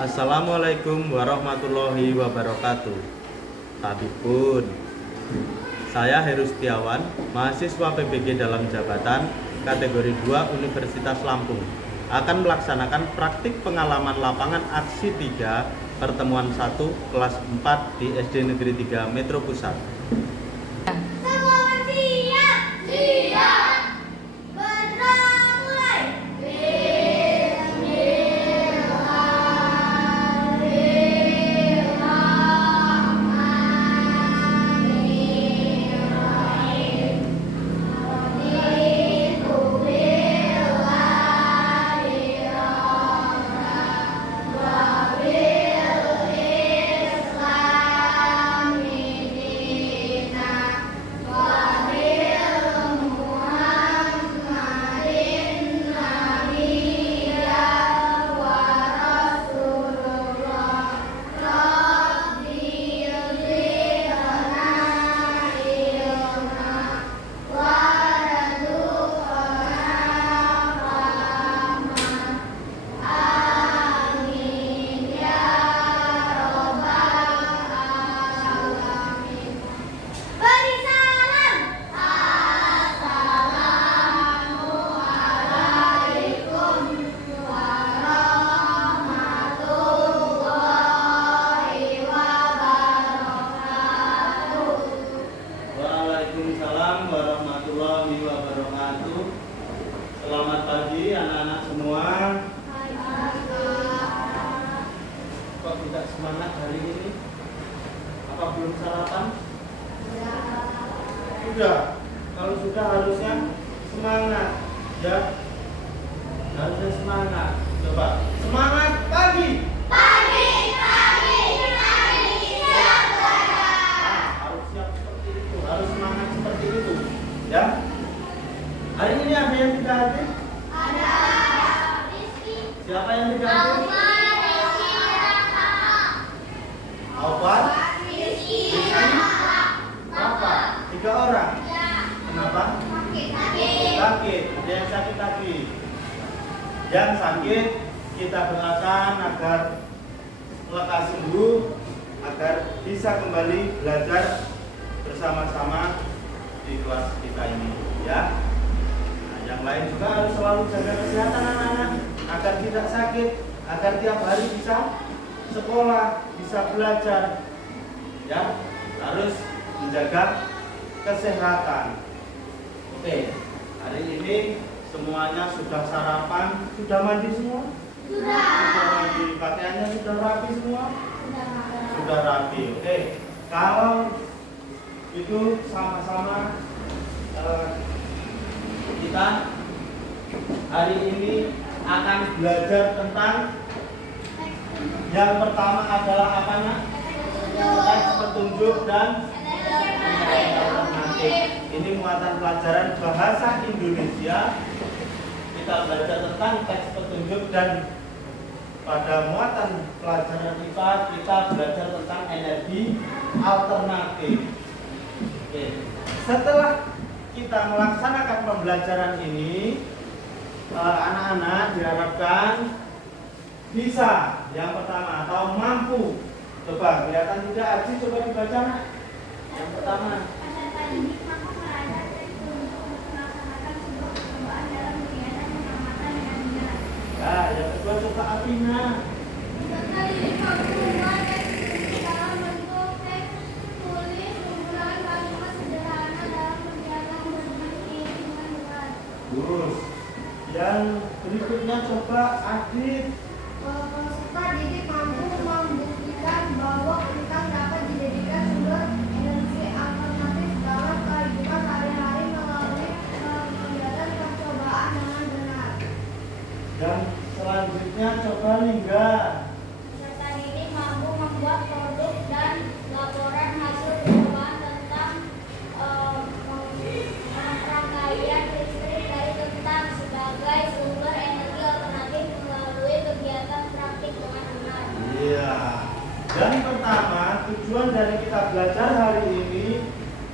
Assalamualaikum warahmatullahi wabarakatuh. Tabipun, saya Heru Setiawan, mahasiswa PBG dalam jabatan kategori 2 Universitas Lampung, akan melaksanakan praktik pengalaman lapangan aksi 3 pertemuan 1 kelas 4 di SD Negeri 3 Metro Pusat. Waalaikumsalam warahmatullahi wabarakatuh. Selamat pagi anak-anak semua. Kok tidak semangat hari ini? Apa belum sarapan? Sudah. Kalau sudah harusnya semangat, ya. Harusnya semangat. Coba semangat pagi. Harus siap seperti itu, harus semangat seperti itu, ya. Hari ini ada yang tidak hadir? Ada. Siapa yang tidak hadir? Alvan, Rizky, Rafa. 3 orang. Kenapa? Sakit. Ada yang sakit lagi. Yang sakit kita doakan agar lekas sembuh, agar bisa kembali belajar bersama-sama di kelas kita ini, ya. Nah, yang lain juga harus selalu jaga kesehatan anak-anak agar tidak sakit, agar tiap hari bisa sekolah, bisa belajar, ya. Harus menjaga kesehatan. Oke, hari ini semuanya sudah sarapan, sudah mandi semua? Sudah mandi, pakaiannya sudah rapi semua? Sudah rapi. Oke, kalau itu sama-sama kita hari ini akan belajar tentang yang pertama adalah apanya? Teks petunjuk dan alternatif. Ini muatan pelajaran bahasa Indonesia. Kita belajar tentang teks petunjuk dan pada muatan pelajaran kita belajar tentang energi alternatif. Oke. Setelah kita melaksanakan pembelajaran ini, anak-anak diharapkan bisa yang pertama atau mampu. Coba kelihatan tidak Aji, coba dibaca. Yang pertama. Ya, yang kedua coba Afina. Terus, yang berikutnya coba Adit. Peserta didik mampu membuktikan bahwa ikan dapat dijadikan sumber energi alternatif dalam kehidupan sehari-hari melalui kegiatan percobaan dengan benar. Dan selanjutnya coba Lingga. Peserta didik mampu membuat produk dan laporan hasil percobaan tentang rangkaian listrik dari kentang sebagai sumber energi alternatif melalui kegiatan praktik dengan benar. Iya. Dan pertama, tujuan dari kita belajar hari ini,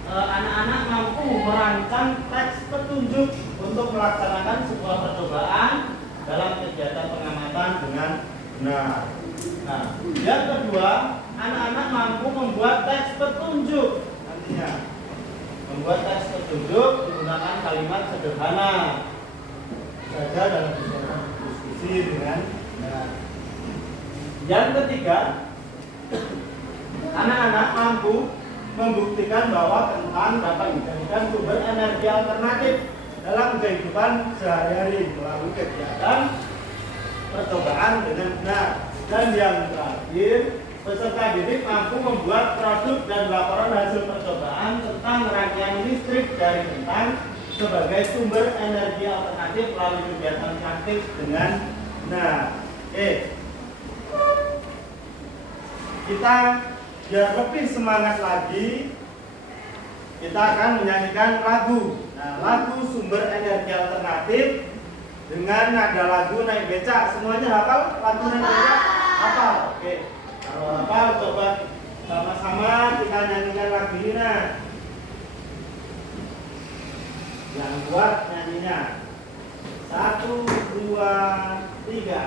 anak-anak mampu merancang teks petunjuk untuk melaksanakan sebuah percobaan dalam kegiatan pengamatan dengan benar. Nah, yang kedua, anak-anak mampu membuat teks petunjuk. Nantinya, membuat teks petunjuk menggunakan kalimat sederhana saja dalam diskusi dengan. Yang ketiga, anak-anak mampu membuktikan bahwa kentang dapat dijadikan sumber energi alternatif dalam kehidupan sehari-hari melalui kegiatan percobaan dengan benar. Dan yang terakhir, peserta didik mampu membuat produk dan laporan hasil percobaan tentang rangkaian listrik dari kentang sebagai sumber energi alternatif melalui kegiatan praktik dengan benar. Kita biar lebih semangat lagi, kita akan menyanyikan lagu. Nah, lagu sumber energi alternatif dengan nada lagu naik becak. Semuanya hafal lagu naik becak? Hafal. Oke. Kalau hafal, coba sama-sama kita nyanyikan lagu ini. Nah, yang kuat nyanyinya. 1, 2, 3.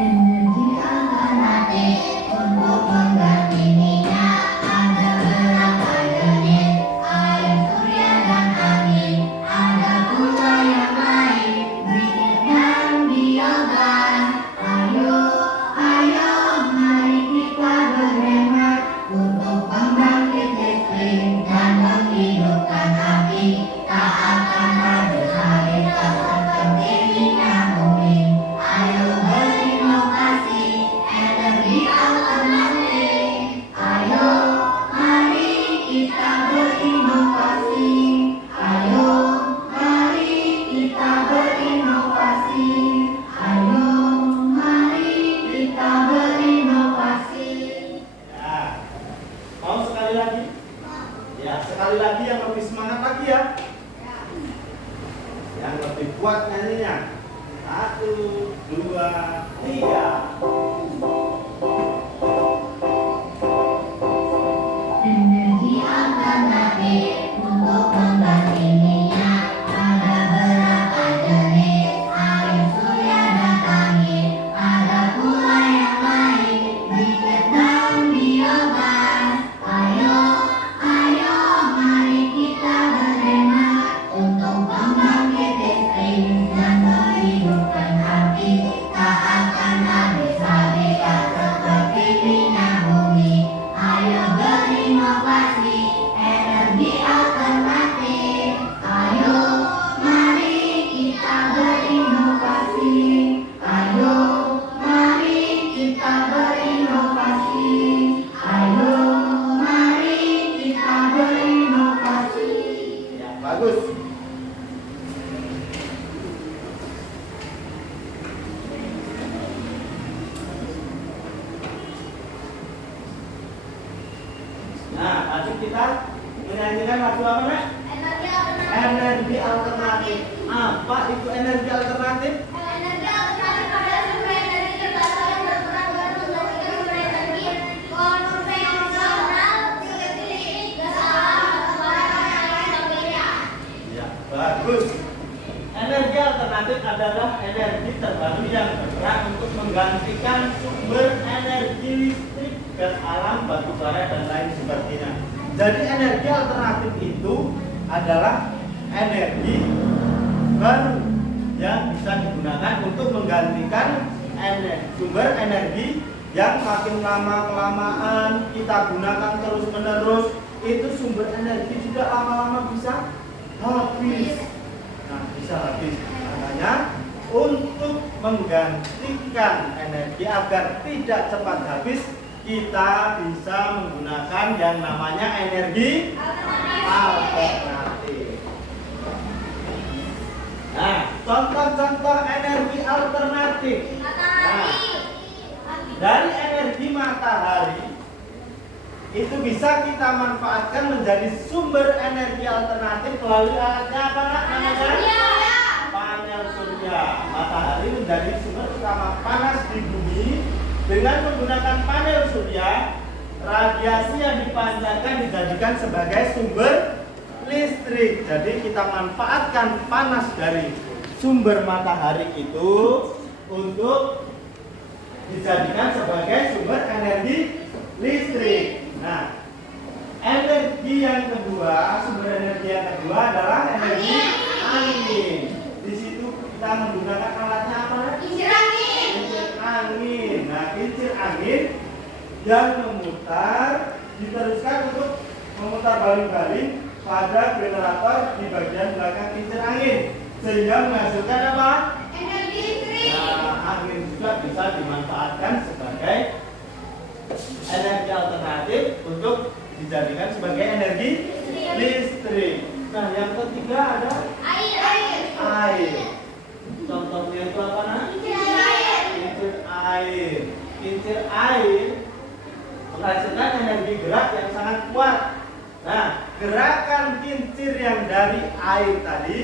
Energi alternatif untuk mengganti minyak ada beberapa jenis, air, surya, dan angin. Ada pula yang lain, briket dan biogas. Ayo, mari kita berhemat untuk membangkit listrik dan menghidupkan api. Tak akan habis-habis seperti minyak bumi. Ayo berinovasi energi alternatif. Ayo, mari kita berinovasi. Ayo, mari kita berinovasi. Ayo, mari kita berinovasi. Ya. Mau sekali lagi? Ya, sekali lagi yang lebih semangat lagi ya. Yang lebih kuat nyanyinya. 1, 2, 3. Energi alternatif untuk mengganti minyak ada beberapa jenis, air, surya, dan angin. Ada pula yang lain, briket dan biogas. Ayo, mari kita berhemat untuk membangkit listrik dan menghidupkan api. Tak akan habis-habis seperti minyak bumi. Ayo berinovasi energi alternatif. Ayo, mari kita berinovasi. Ayo, mari kita berinovasi. Ayo, mari kita berinovasi. Ya, bagus. Nah, tadi kita menyanyikan lagu apa, Nek? Energi alternatif. Energi alternatif. Apa itu energi alternatif? Energi alternatif adalah sumber energi terbaru yang berperan dalam menggantikan sumber energi konvensional seperti listrik, gas alam, batu bara, dan lain sebagainya. Ya, bagus. Energi alternatif adalah energi terbaru yang berperan untuk menggantikan sumber energi listrik, gas alam, batu bara, dan lain sebagainya. Jadi energi alternatif itu adalah energi baru yang bisa digunakan untuk menggantikan sumber energi yang makin lama kelamaan kita gunakan terus menerus. Itu sumber energi juga lama-lama bisa habis. Nah, bisa habis. Makanya untuk menggantikan energi agar tidak cepat habis, kita bisa menggunakan yang namanya energi alternatif. Nah, contoh-contoh energi alternatif. Nah, dari energi matahari itu bisa kita manfaatkan menjadi sumber energi alternatif melalui alatnya apa, Nak? Namanya panel surya. Matahari menjadi sumber utama panas di bumi. Dengan menggunakan panel surya, radiasi yang dipancarkan dijadikan sebagai sumber listrik. Jadi kita manfaatkan panas dari sumber matahari itu untuk dijadikan sebagai sumber energi listrik. Nah, energi yang kedua, sumber energi yang kedua adalah energi angin. Di situ kita menggunakan alatnya apa? Kincir angin. Kincir angin. Nah, kincir angin yang memutar diteruskan untuk memutar baling-baling pada generator di bagian belakang kincir angin sehingga menghasilkan apa? Energi listrik. Nah, angin juga bisa dimanfaatkan sebagai energi alternatif untuk dijadikan sebagai energi listrik. Nah, yang ketiga ada air. Contohnya itu apa, Nak? Kincir air. Kincir air menghasilkan energi gerak yang sangat kuat. Nah, gerakan kincir yang dari air tadi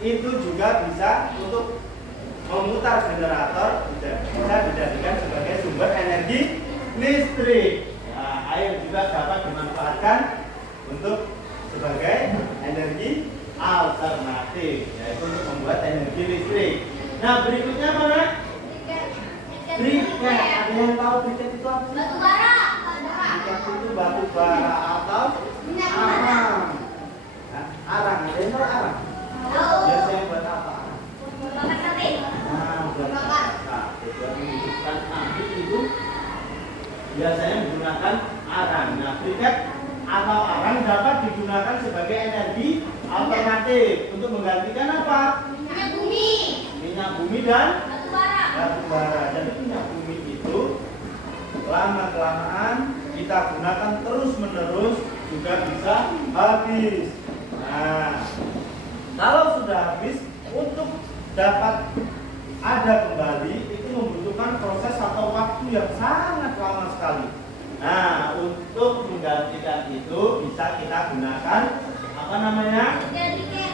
itu juga bisa untuk memutar generator, bisa dijadikan sebagai sumber energi listrik. Nah, air juga dapat dimanfaatkan untuk sebagai energi alternatif, yaitu untuk membuat energi listrik. Nah, berikutnya mana? Briket. Ada yang tahu briket itu apa? Batu bara. Briket itu batu bara atau arang. Nah, arang, ada yang tahu arang? Biasanya buat apa? Bakar sate. Nah, buat masak. Buat menghidupkan api itu biasanya menggunakan arang. Nah, briket atau arang dapat digunakan sebagai energi alternatif untuk menggantikan apa? Minyak bumi. Minyak bumi dan Batu bara. batu bara. Jadi minyak bumi itu lama-kelamaan kita gunakan terus-menerus juga bisa habis. Nah, kalau sudah habis, untuk dapat ada kembali itu membutuhkan proses atau waktu yang sangat lama sekali. Nah, untuk menggantikan itu bisa kita gunakan apa namanya?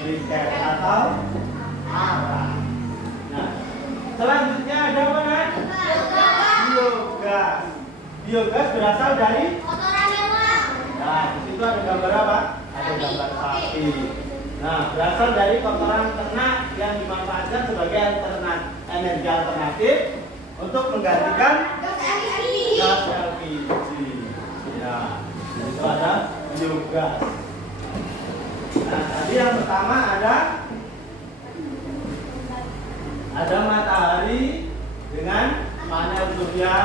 Briket atau arang. Nah, selanjutnya ada apa, Nak? Biogas. Biogas berasal dari Kotoran hewan. Nah, di situ ada gambar apa? Ada gambar sapi. Nah, berasal dari kotoran ternak yang dimanfaatkan sebagai energi alternatif untuk menggantikan gas LPG. Ya, di situ ada biogas. Nah, tadi yang pertama ada matahari dengan panel surya,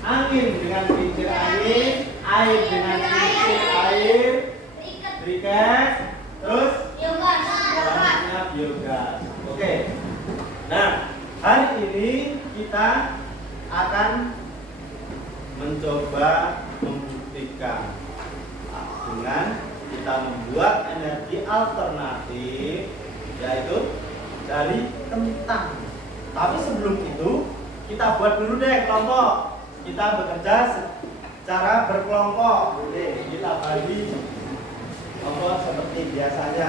angin dengan kincir angin, air dengan kincir air, briket, terus selanjutnya biogas. Oke. Nah, hari ini kita akan mencoba membuktikan dengan kita membuat energi alternatif, yaitu dari kentang. Tapi sebelum itu kita buat dulu deh kelompok. Kita bekerja secara berkelompok. Oke, kita bagi kelompok seperti biasanya.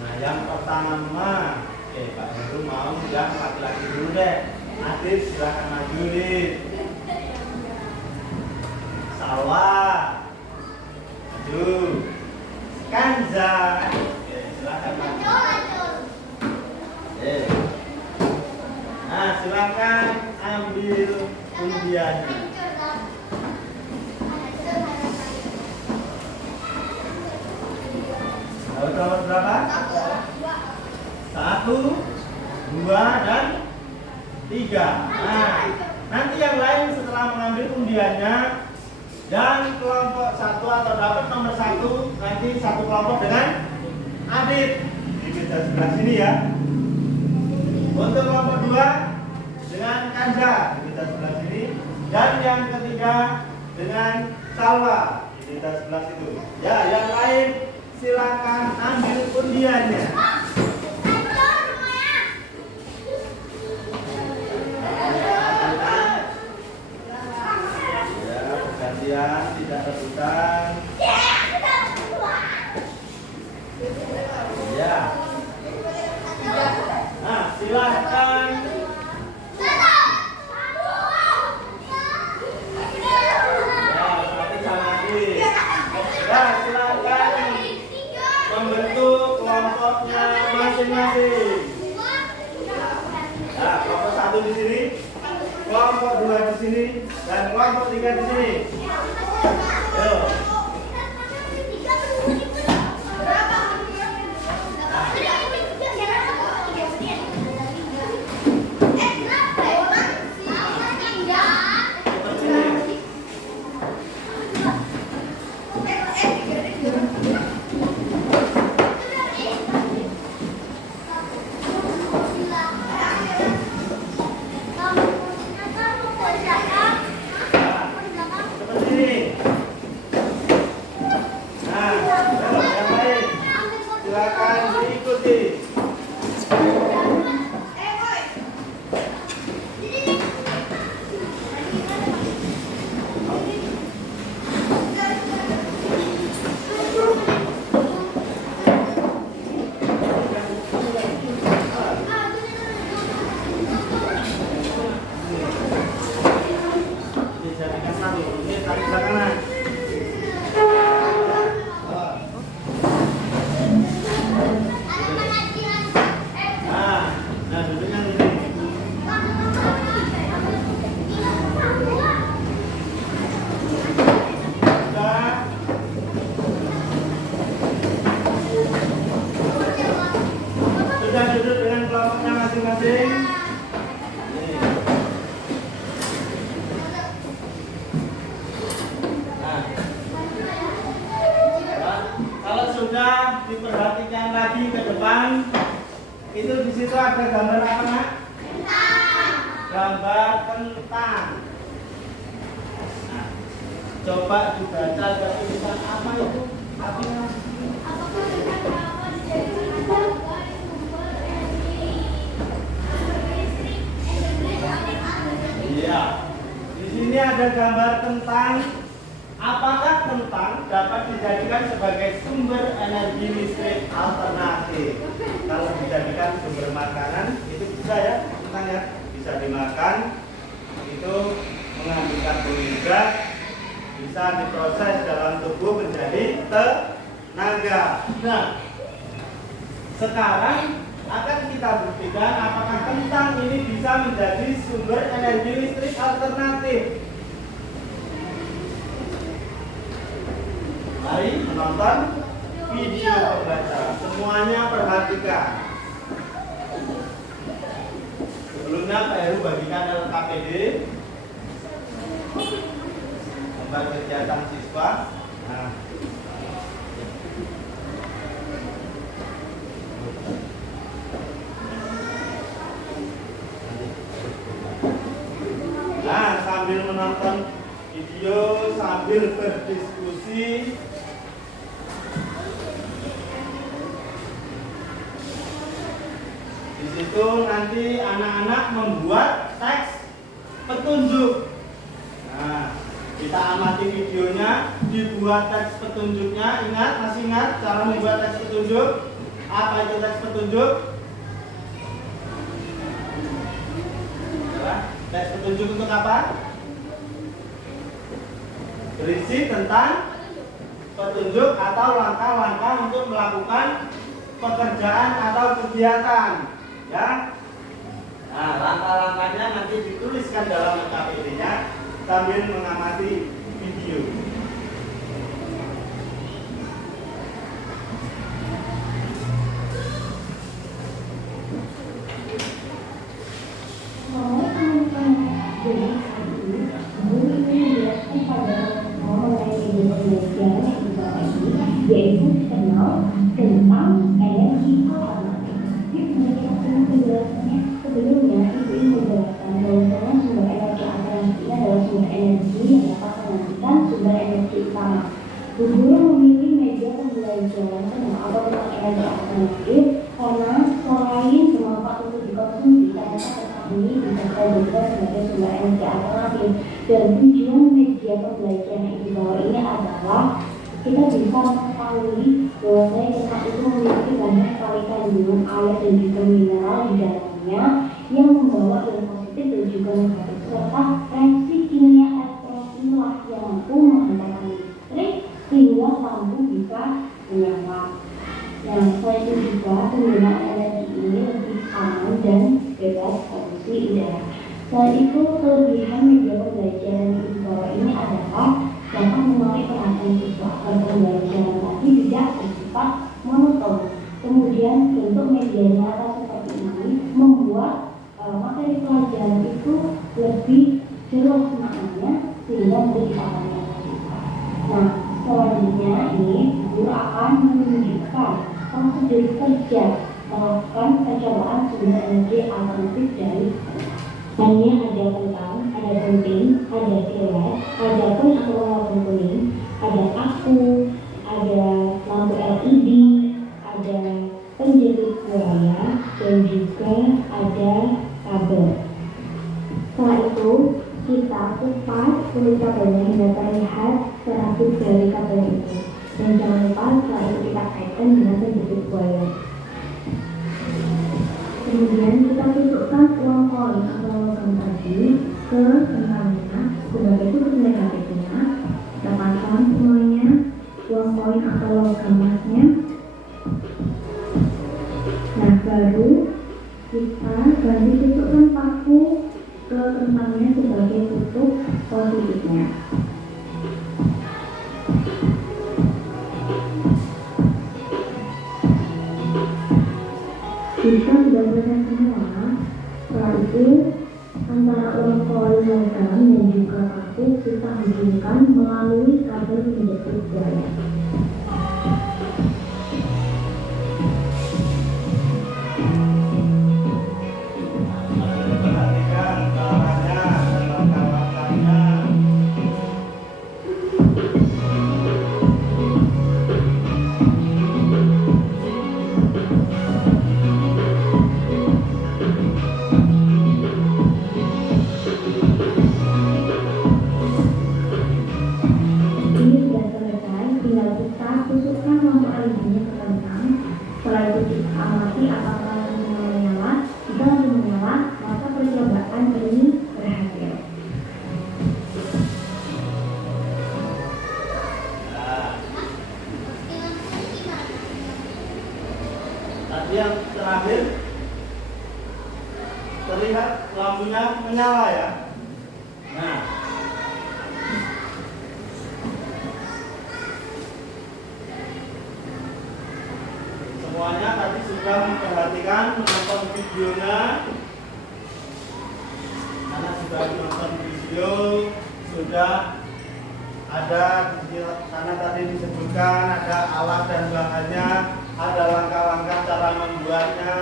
Nah, yang pertama, Pak Heru mau yang laki-laki dulu deh. Adit silakan maju nih. Salwa, maju. Kanza, silakan maju. Nah, silakan ambil undiannya. Tahu nomor berapa? 1, 2, dan 3. Nah, nanti yang lain setelah mengambil undiannya dan kelompok 1 atau dapat nomor 1, nanti satu kelompok dengan Adit di meja sebelah sini ya. Untuk kelompok 2 dengan Kanza di meja sebelah sini, dan yang ketiga dengan Salwa di meja sebelah situ. Ya, yang lain silakan ambil undiannya. Ya, pergantian, tidak rebutan. Ya. Nah, silakan. Ya, silakan membentuk kelompoknya masing masing-masing. Nah, kelompok 1 di sini, kelompok 2 di sini, dan kelompok 3 di sini. Ayo. Silakan diikuti. Dijadikan satu. Ini tarik belakangan. Nah, duduknya ini. Sudah duduk dengan kelompoknya masing-masing. Kalau sudah diperhatikan lagi ke depan, itu di situ ada gambar apa, Nak? Gambar kentang. Nah, coba dibaca ke tulisan apa itu? Artinya? Iya. Di sini ada gambar kentang. Apakah kentang dapat dijadikan sebagai sumber energi listrik alternatif? Kalau dijadikan sumber makanan, itu bisa ya, kentang ya, bisa dimakan. Itu mengandung karbohidrat, bisa diproses dalam tubuh menjadi tenaga. Nah, sekarang akan kita buktikan apakah kentang ini bisa menjadi sumber energi listrik alternatif. Mari menonton video pembelajaran. Semuanya perhatikan. Sebelumnya Pak Heru bagikan LKPD, gambar kegiatan siswa. Nah, sambil menonton video, sambil berdiskusi. Di situ nanti anak-anak membuat teks petunjuk. Nah, kita amati videonya, dibuat teks petunjuknya. Ingat, masih ingat cara membuat teks petunjuk? Apa itu teks petunjuk? Teks petunjuk untuk apa? Berisi tentang petunjuk atau langkah-langkah untuk melakukan pekerjaan atau kegiatan, ya. Nah, langkah-langkahnya nanti dituliskan dalam LKPD-nya sambil mengamati video. Yaitu dikenal tentang energi alternatif. Penjelasannya sebelumnya Ibu menjelaskan bahwa sumber energi alternatif adalah sumber energi yang dapat menggantikan sumber energi utama. Guru memilih media pembelajaran atau tentang energi alternatif karena selain bermanfaat untuk dikonsumsi, ternyata tetap ini bisa juga sebagai sumber energi alternatif. Dan tujuan media pembelajaran yang di bawah ini adalah kita bisa mengetahui bahwasanya kentang itu memiliki banyak sekali kandungan air dan juga mineral di dalamnya yang membawa ion positif dan juga negatif, serta reaksi kimia elektrolylah yang mampu menghantarkan listrik sehingga lampu bisa menyala. Nah, selain itu juga penggunaan energi dan bebas polusi udara. Selain itu, kelebihan media pembelajaran di bawah ini adalah dapat menarik perhatian siswa agar pembelajaran tadi tidak bersifat monoton. Kemudian bentuk medianya atau seperti ini membuat materi pelajaran itu lebih jelas maknanya sehingga menjadi paham siswa. Nah, selanjutnya ini guru akan menunjukkan prosedur kerja melakukan percobaan sumber energi alternatif dari ini ada kentang, ada penting, ada silet, ada pun atau warna kuning, ada aku, ada lampu LED, ada penjepit buaya, dan juga ada kabel. Setelah itu kita kupas kulit kabelnya hingga terlihat serabut dari kabel itu. Dan jangan lupa setelah itu kita kaitkan dengan penjepit buaya. Kemudian kita tusukkan uang koin atau logam tadi ke kentangnya sebagai tutup negatifnya. Kita pasang semuanya uang koin atau logam emasnya. Nah, baru kita ganti tusukkan paku ke kentangnya sebagai tutup positifnya. Jika sudah selesai semua, setelah itu antara uang koin logam dan juga paku kita hubungkan melalui kabel penjepit buaya. Perhatikan caranya dan langkah-langkahnya. Ini sudah selesai, tinggal kita tusukkan lampu LED-nya ke kentang. Setelah itu kita amati apakah lampunya menyala. Jika lampu menyala, maka percobaan ini berhasil. Tadi yang terakhir terlihat lampunya menyala ya. Nah, semuanya tadi sudah memperhatikan, menonton videonya. Karena sudah menonton video, sudah ada di sana tadi disebutkan ada alat dan bahannya, ada langkah-langkah cara membuatnya.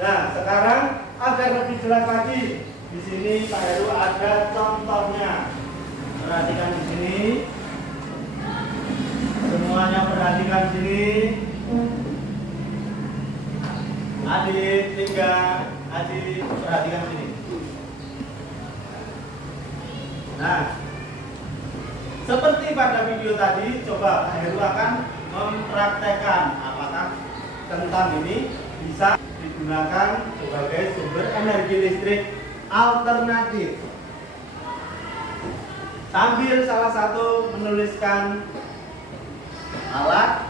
Nah, sekarang agar lebih jelas lagi, di sini Pak Heru ada contohnya. Perhatikan di sini. Semuanya perhatikan di sini. Adik, tiga, adik, perhatikan sini. Nah, seperti pada video tadi, coba Pak Heru akan mempraktekkan apakah kentang ini bisa digunakan sebagai sumber energi listrik alternatif. Sambil salah satu menuliskan alat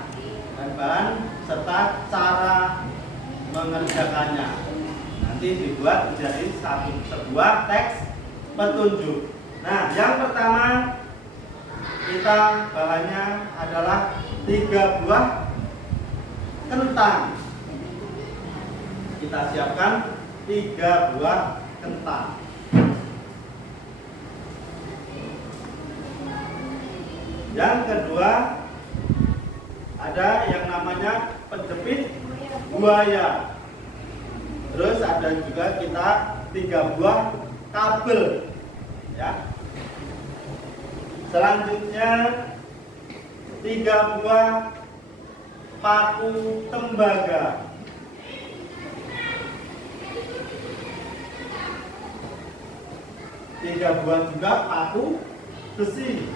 dan bahan serta cara mengerjakannya. Nanti dibuat menjadi sebuah teks petunjuk. Nah, yang pertama kita bahannya adalah 3 buah kentang. Kita siapkan 3 buah kentang. Yang kedua ada yang namanya penjepit buaya. Terus ada juga kita 3 buah kabel ya. Selanjutnya 3 buah paku tembaga. 3 buah juga paku besi.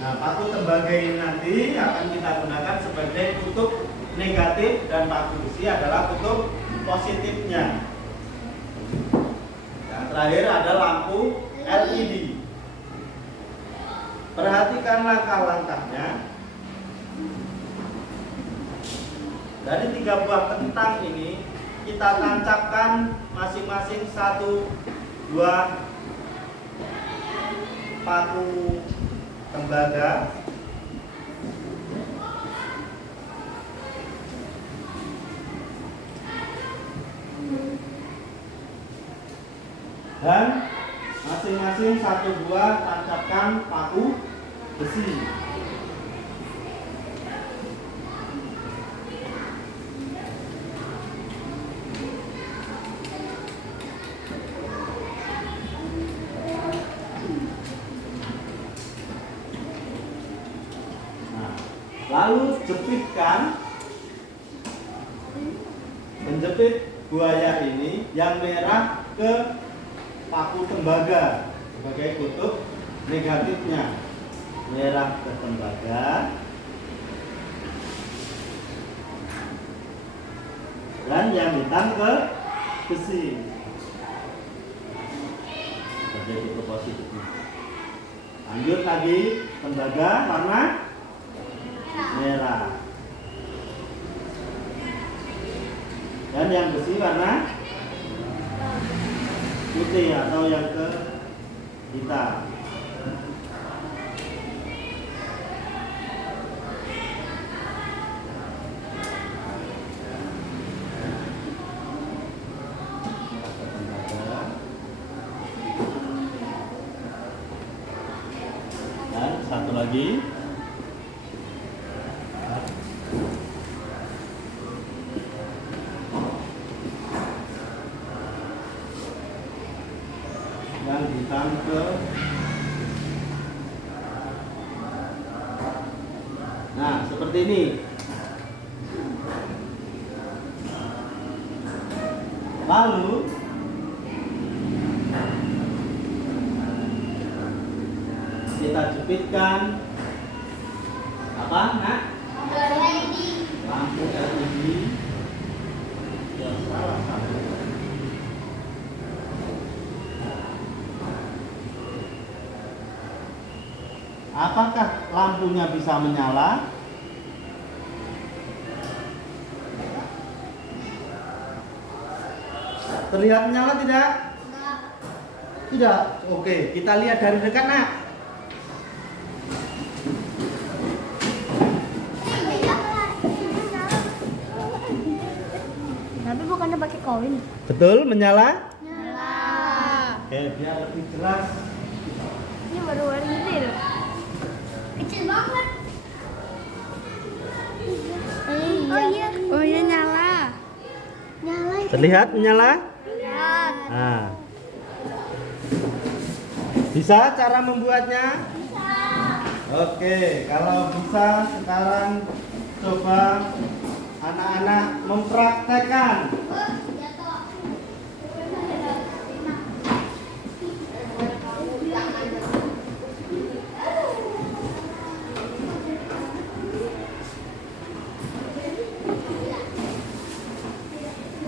Nah, paku tembaga ini nanti akan kita gunakan sebagai kutub negatif dan paku besi adalah kutub positifnya. Yang terakhir ada lampu LED. Perhatikan langkah-langkahnya. Dari 3 buah kentang ini kita tancapkan masing-masing 1 buah paku tembaga. Dan masing-masing 1 buah tancapkan paku besi. Nah, lalu jepitkan, menjepit buaya ini yang merah ke paku tembaga sebagai kutub negatifnya. Merah ke tembaga dan yang hitam ke besi sebagai kutub positifnya. Lanjut lagi, tembaga warna merah dan yang besi warna putih atau yang ke hitam. Dan satu lagi. Yang hitam ke nah seperti ini. Lalu kita jepitkan apa nak? Lampu LED. Ya, salah satu. Apakah lampunya bisa menyala? Terlihat menyala tidak? Tidak. Oke, kita lihat dari dekat, nak. Tapi bukannya pakai koin. Betul, menyala? Nyala. Oke, biar lebih jelas. Ini baru warna kecil. Kecil banget. Oh iya nyala. Nyala. Terlihat menyala? Lihat. Nah. Bisa cara membuatnya? Bisa. Oke, kalau bisa sekarang coba anak-anak mempraktekkan.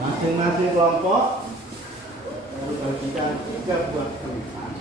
Masing-masing kelompok membagikan 3 buah tulisan.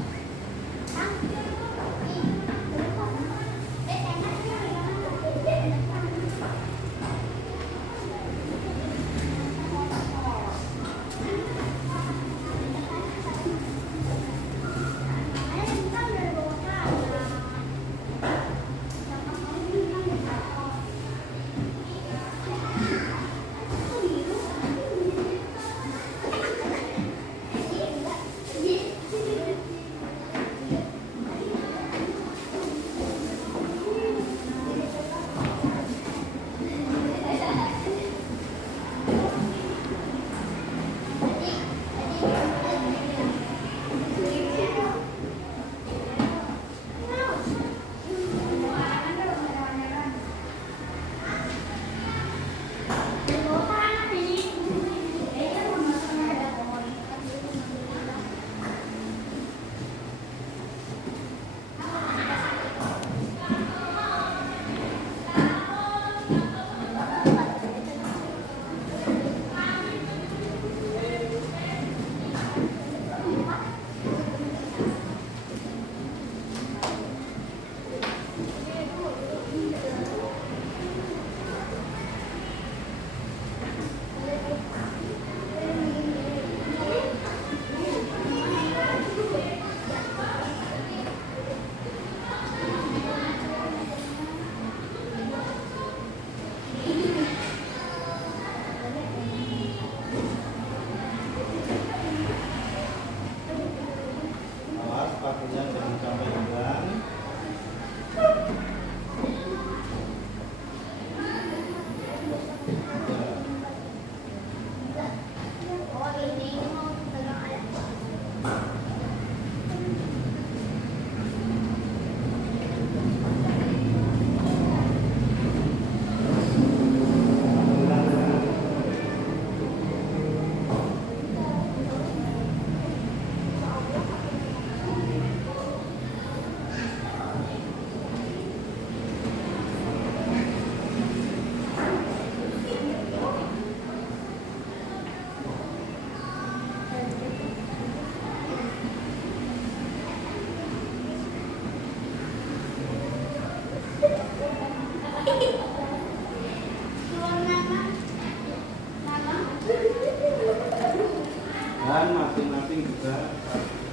Dan masing-masing juga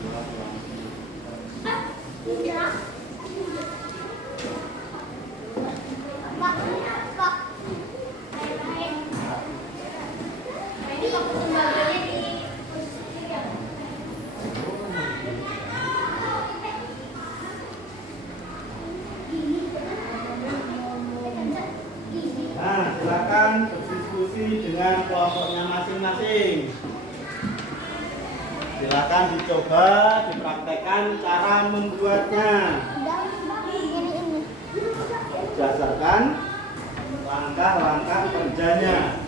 buat uang. Nah, silakan berdiskusi dengan kelompoknya masing-masing. Silakan dicoba, dipraktekkan cara membuatnya. Berdasarkan langkah-langkah kerjanya.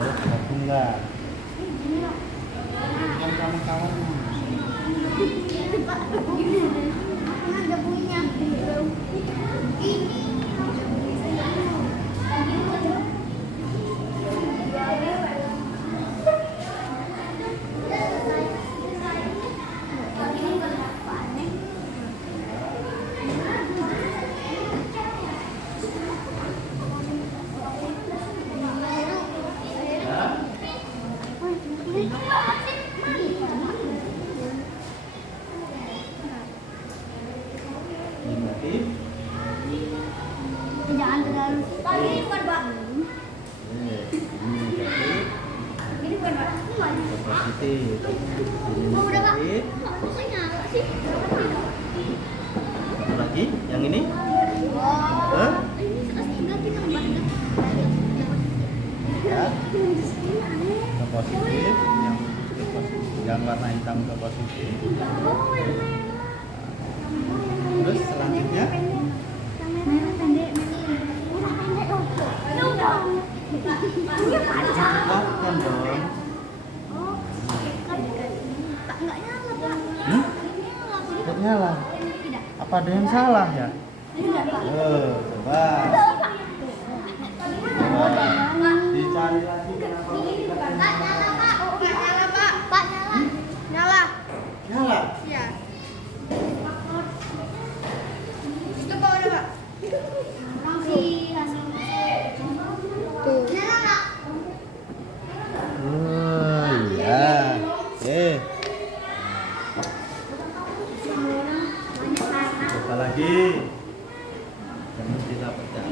Terus gabung nggak? Kan sama kawan. Jangan terlalu. Tadi ini bukan Pak. Ini bukan Pak. Positif. Mau udah Pak? Saya nyala sih. Satu lagi, yang ini? Wow. Hah? Ini enggak kita banget. Ya. Ke positif, yang ke positif, yang warna hitam ke positif. Oh, yang merah. Terus selanjutnya? Merah pendek. Merah pendek dong. Ya udah. Ini panjang. Kuatkan dong. Oh, Pak enggak nyala Pak. Tidak nyala. Tidak. Apa ada yang salah ya? Tidak Pak. Coba. Dicari lagi kenapa tidak Pak nyala. nyala Pak. Pak nyala Pak. Pak nyala. Nyala. Nyala. Iya. Coba udah Pak. Masih hasil. Tuh. Nyala Pak. Oh iya. Oke. Coba lagi. Jangan kita pecah.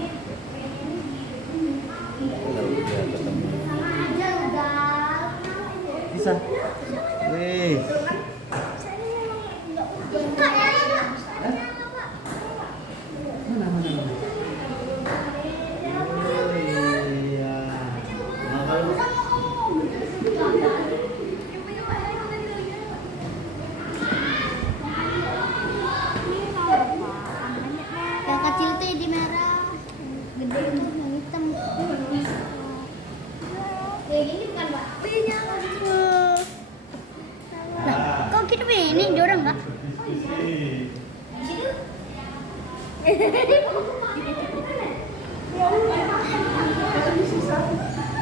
Kalau udah ketemu. Aja udah. Bisa. Wih. Kak nyala Pak. Mana mana mana. Oh iya. Nah, kalau Yang kecil tuh di merah, gede tuh yang hitam. Kayak gini bukan Pak? Iya nyala. Lah, kok kita ini dorong Kak? posisi. Di situ.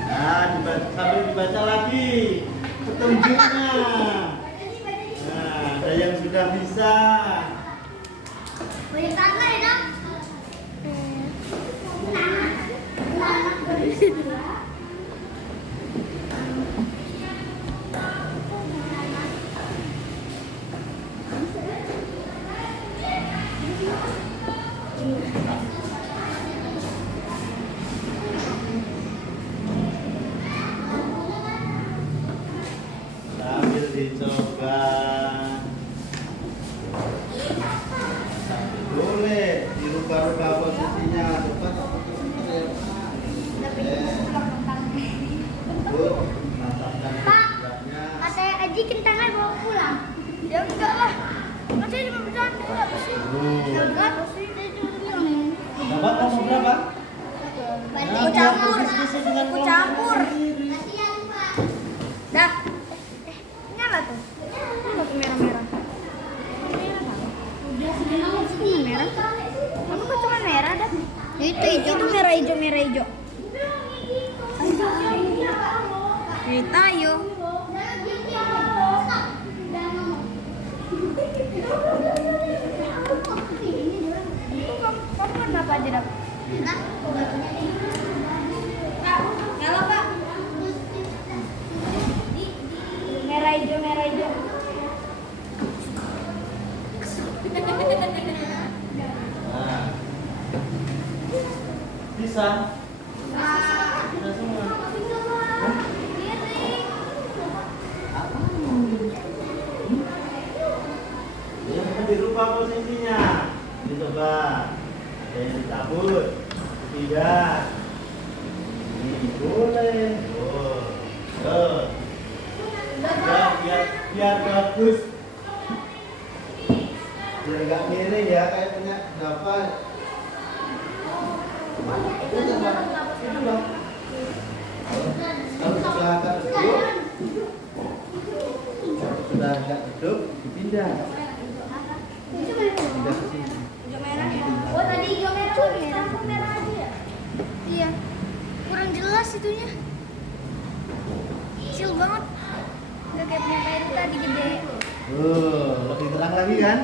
Nah, sambil dibaca lagi petunjuknya. Nah, ada yang sudah bisa. Banyak tangan ya dong. dicoba. Boleh dirubah-rubah posisinya. Coba Pak, katanya Aji kentangnya bawa pulang. Ya enggak lah. Kan saya cuma bercanda. Ya enggak, saya cuma bilang nih. dapat nomor berapa? Aku campur. Aku campur. Dah. Nyala tuh. Nyala tuh merah-merah. Udah merah. Aku kok cuma merah dah. Itu hijau tuh merah hijau merah hijau. Cerita yuk. Kamu kenapa aja dah? Nyala Pak. Merah hijau merah hijau. Nah. Bisa. Bisa semua. Apa? Ya, dirubah posisinya. Dicoba. Ada yang dicabut. Tidak. Ini boleh. Oh. Tuh. Udah, biar bagus. Biar nggak miring ya, kayak punya berapa. Itu coba. Itu dong. Kalau sudah agak redup, dipindah. Pindah ke sini. Oh tadi hijau merah, merah aja ya? Iya. Kurang jelas itunya. Kecil banget. Udah kayak punya Pak Eri tadi gede. Lebih terang lagi kan?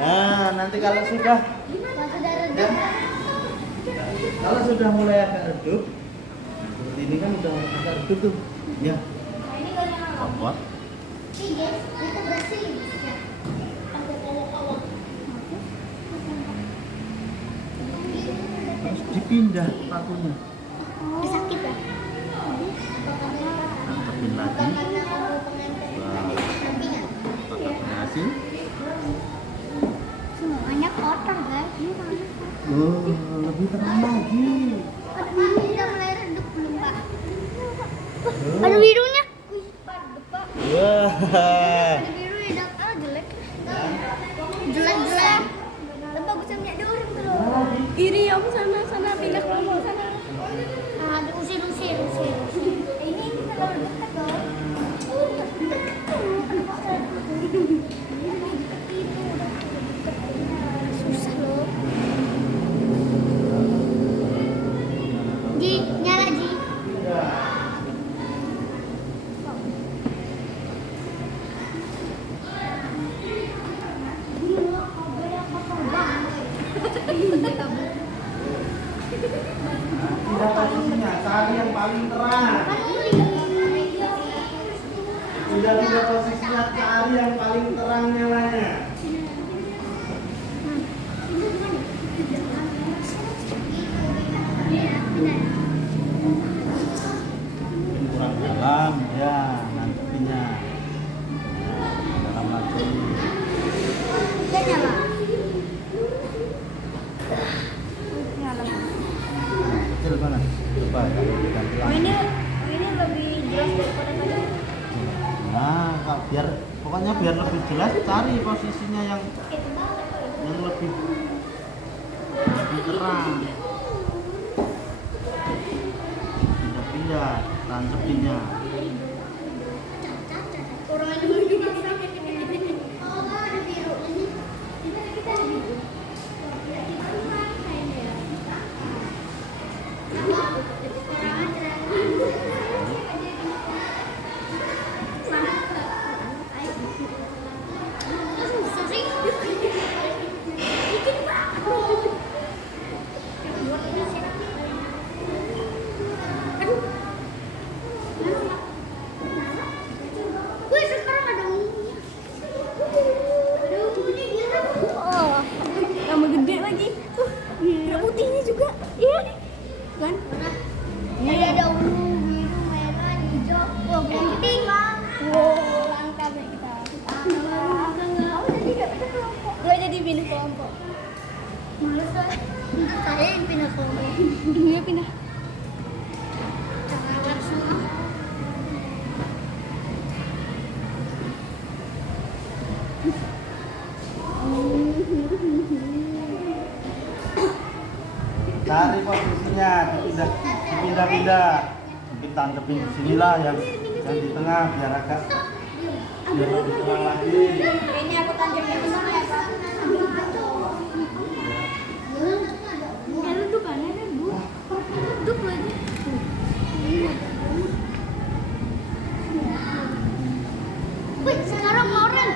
Nah, nanti kalau sudah ya, kalau sudah mulai agak redup, seperti ini kan udah agak redup tuh. Ya. Nah ini kalau yang Copot. itu bersih. Terus dipindah pakunya. Sakit ya? Tangkepin lagi. Pakai asin. Semuanya kotor guys. Lebih terang lagi. Aduh, udah mulai redup belum Pak? Ada birunya. Wih, padet Pak. Wah. Ada biru ya, jelek. Jelek. Tapi bagusnya minyak dulu tuh. Kiri om sana pindah ke rumah sana. Ada usir. Ini terlalu dekat dong. Susah loh. Ji, nyala Ji. Pindah posisinya, cari yang paling terang. Pindah posisinya, cari yang paling terang nyalanya. Kurang dalam, ya, nangkepinnya. Nah, dalam lagi. Udah nyala. Kecil mana? Coba ya, ganti Oh lagi. ini lebih jelas daripada tadi. Nah, pokoknya biar lebih jelas, cari posisinya yang lebih terang. Pindah, tancapinnya. Orang ini oh ada biru ini. Kita ada biru. Aduh. pindah kelompok. Males lah. Untuk saya yang pindah kelompok. Iya pindah. Jangan langsung ah. Cari posisinya, dipindah-pindah. Mungkin tangkepin di sinilah yang di tengah biar agak lebih tenang lagi. Ini aku tanjakin ke sana ya Pak. Ya duduk kan, ya duduk. Duduk lagi. Wih, sekarang orang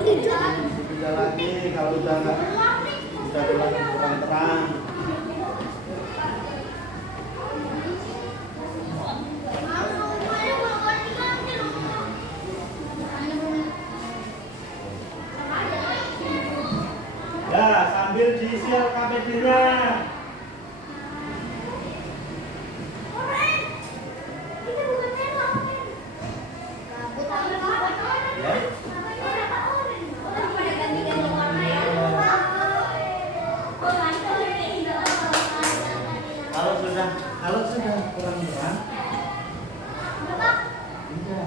hijau. Pindah lagi kalau udah kurang terang. Ya, sambil diisi KPD-nya. Kalau sudah kurang terang, pindah.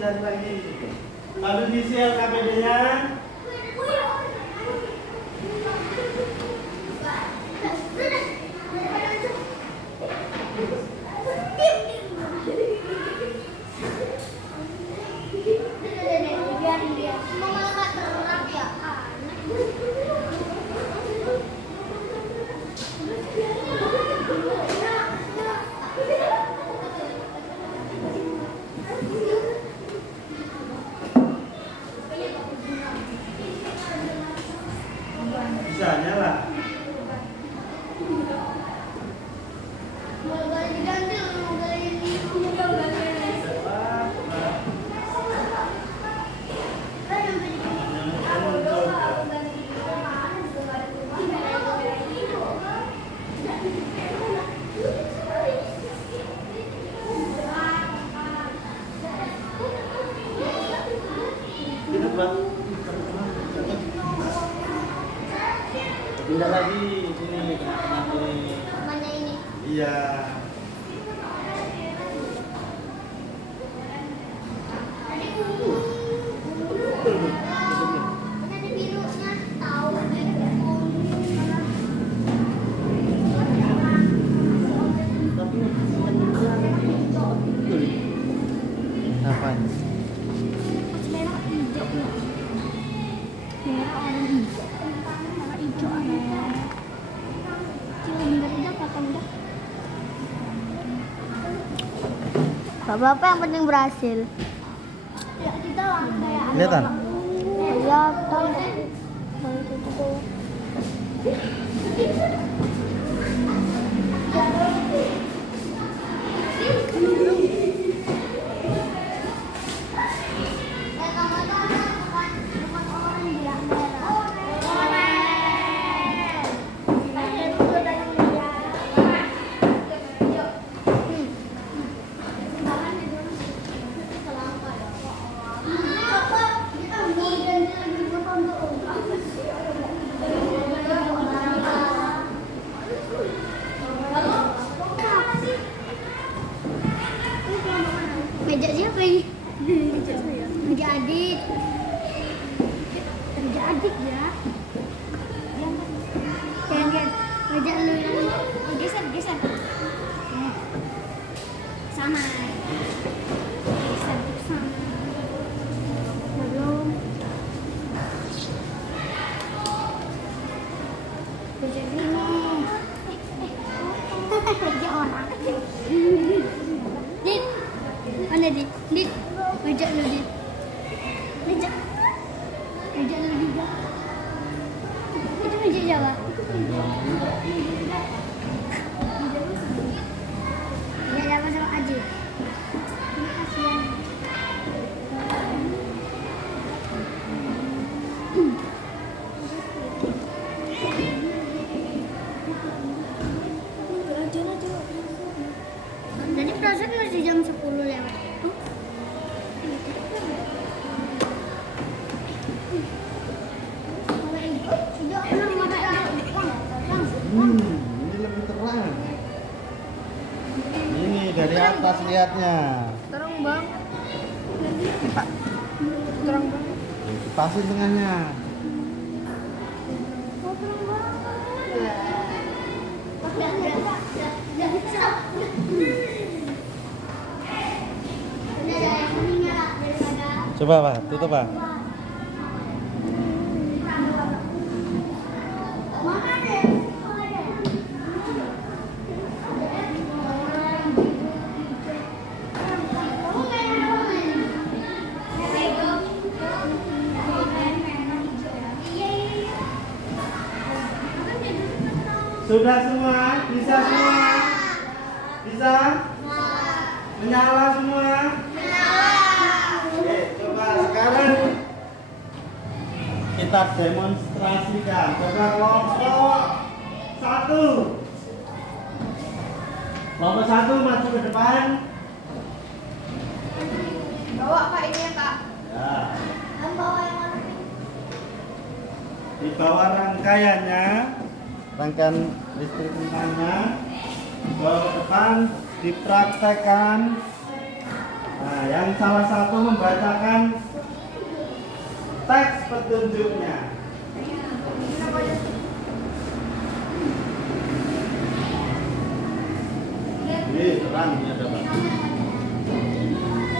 Cari lagi. Lalu diisi LKPD-nya. Bisanya lah. Hidup lah. Pindah lagi sini nanti. Mana ini? Iya. Tadi ungu. Kan ada birunya, tahu ada Apa? Merah hijau. Merah orang hijau. Merah hijau ada. Cuma bener udah potong dah. Bapak yang penting berhasil. Ya kita lah kayak Kelihatan? kelihatan. Baru tutup. Meja siapa ini? Meja saya. Meja Adit. Meja Adit ya. Jangan, meja lu yang Geser, geser. Sana. Geser sana. belum. Meja sini. Meja orang. Dit, mana Dit? Dit, meja lu Dit. Meja lu juga. Itu meja Jawa. Ya, sama-sama aja. Kasihan. Ustazah masih jam 10 lewat. Ini lebih terang. Ini dari atas lihatnya. Terang bang. Pak. Terang bang. Pasin tengahnya. Coba Pak, tutup Pak. Sudah semua? Bisa semua? Bisa? Menyala semua? Oke, coba sekarang kita demonstrasikan. Coba kelompok 1. Kelompok 1 maju ke depan. Bawa Pak ini ya Kak. Ya. Di bawah rangkaiannya, rangkaian listrik kentangnya, bawa ke depan, dipraktekkan. Nah, yang salah satu membacakan teks petunjuknya. Ini terang ini ada Pak.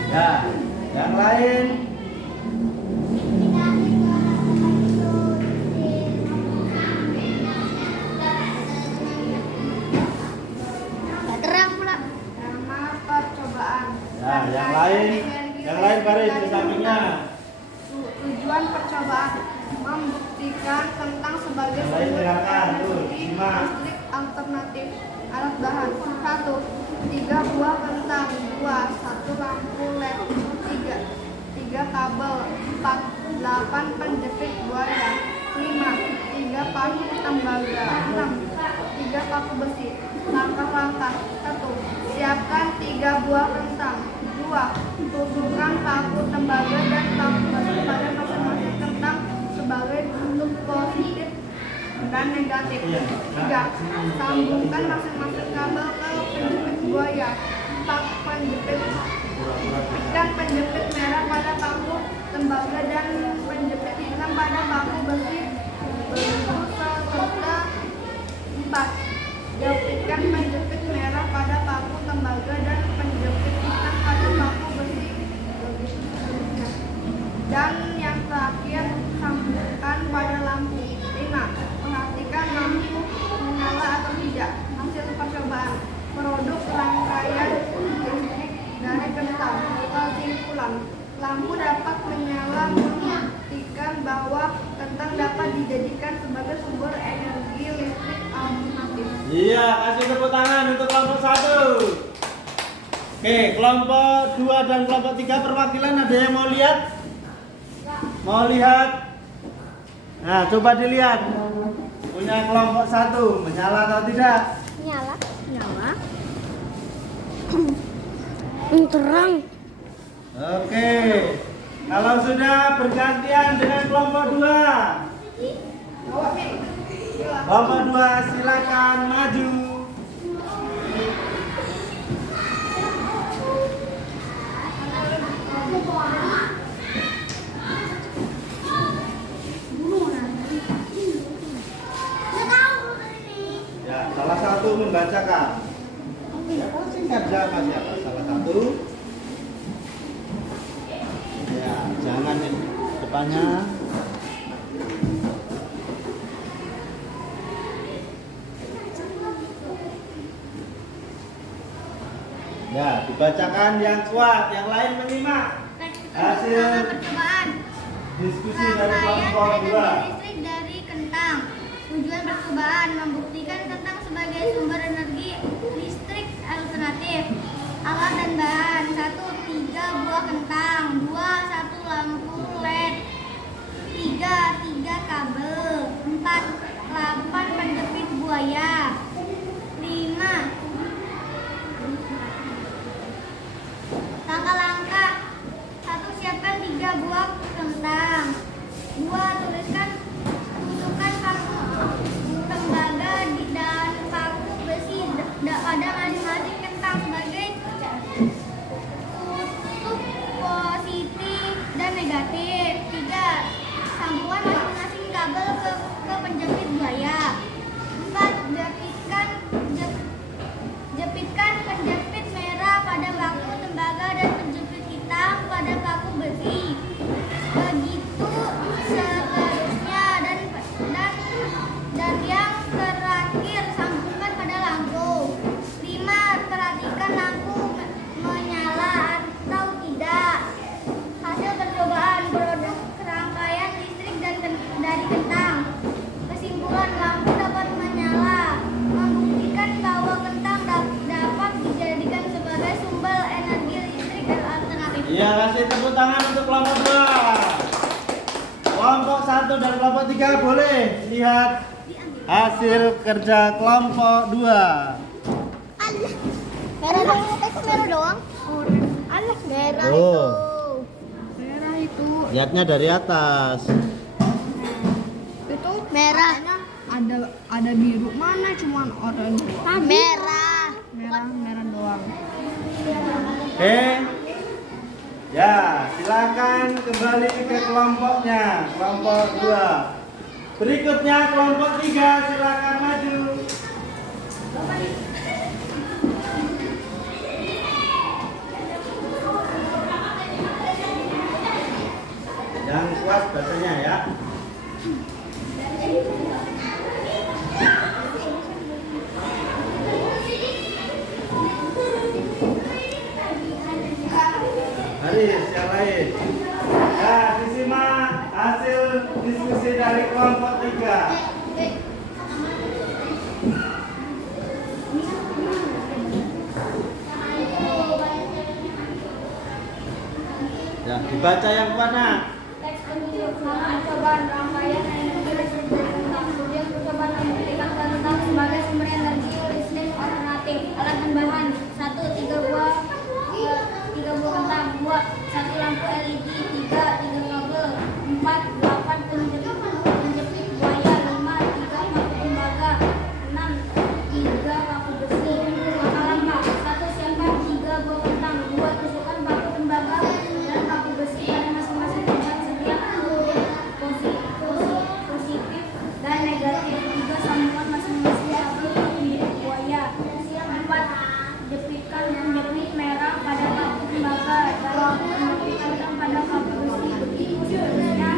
Ya, yang lain. Terang pula. Nama percobaan. Ya, yang lain baris di sampingnya. Tujuan percobaan membuktikan tentang sebagai Yang lain silakan, tuh, energi simak. listrik alternatif. Alat bahan 1. 3 buah kentang. 2. 1 lampu LED. 3 kabel. 4. 8 penjepit buaya. 5. 3 paku tembaga. 6. 3 paku besi. Langkah-langkah. 1. Siapkan 3 buah kentang. 2. Tusukkan paku tembaga dan paku besi pada masing-masing kentang sebagai bentuk positif dan negatif. 3. Sambungkan masing-masing kabel ke penjepit buaya. 4. Ikan penjepit merah pada paku tembaga dan penjepit hitam pada paku besi serta 4. Jepitkan penjepit merah pada paku tembaga dan penjepit hitam pada paku besi. Dan yang terakhir, sambungkan pada lampu. 5. Perhatikan lampu menyala atau tidak. Hasil percobaan produk rangkaian listrik dari kentang. Kesimpulan, lampu dapat menyala membuktikan bahwa kentang dapat dijadikan sebagai sumber energi listrik alternatif. Iya, kasih tepuk tangan untuk kelompok 1. Oke, kelompok 2 dan kelompok 3 perwakilan ada yang mau lihat? Mau lihat? Nah, coba dilihat. Punya kelompok 1 menyala atau tidak? Nyala. Nyala. Terang. Oke. Kalau sudah bergantian dengan kelompok 2. Kelompok 2 silakan maju. Ya, salah satu membacakan. Siapa singkat siapa salah satu? Ya, jangan di depannya. Ya, dibacakan yang kuat, yang lain menyimak hasil Percobaan. diskusi dari Rangkaian kelompok 2. energi listrik dari kentang. Tujuan percobaan membuktikan kentang sebagai sumber energi listrik alternatif. Alat dan bahan 1. 3 buah kentang. 2. 1 lampu LED. 3 kabel. 4. 8 penjepit buaya. 5. Dua, tuliskan tusukkan paku tembaga dan paku besi pada masing-masing kentang sebagai kutub positif dan negatif. Tiga, sambungan masing-masing kabel ke penjepit buaya. Empat, jepitkan penjepit merah pada paku tembaga dan penjepit hitam pada paku besi. Begitu seterusnya dan yang terakhir sambungkan pada lampu. 5. Perhatikan lampu menyala atau tidak. Hasil percobaan produk rangkaian listrik dari kentang. Kesimpulan, lampu dapat menyala, membuktikan bahwa kentang dapat dijadikan sebagai sumber energi listrik alternatif. Iya, kasih tepuk tangan untuk kelompok 2. Kelompok 1 dan kelompok 3 boleh lihat hasil kerja kelompok 2. Allah, merah doang, kok merah doang? Allah, merah Oh. itu. Merah itu. Lihatnya dari atas. Itu Merah. ada biru, mana cuman oranye. Merah. Merah doang. Oke. Ya, silakan kembali ke kelompoknya, kelompok 2. Berikutnya kelompok 3, silakan maju. Yang kuat bacanya ya. Haris, yang lain. Ya, disimak hasil diskusi dari kelompok 3. Ya, dibaca yang mana? Teks penunjuk percobaan rangkaian energi listrik dari kentang. Kemudian percobaan membuktikan kentang sebagai sumber energi listrik alternatif. Alat dan bahan: 1. 3 buah kentang. 2. 1 lampu LED. 3 kabel. 4 8 penjepit buaya. 5 3 paku tembaga. 6 3 paku besi. Langkah 1. Siapkan 3 buah kentang. 2. Tusukkan paku tembaga dan paku besi pada masing-masing kentang setiap positif dan negatif. 3. Sambungan masing-masing kabel ke penjepit buaya. 4. Jepitkan penjepit merah pada paku tembaga dan penjepit hitam pada paku besi. Begitu seterusnya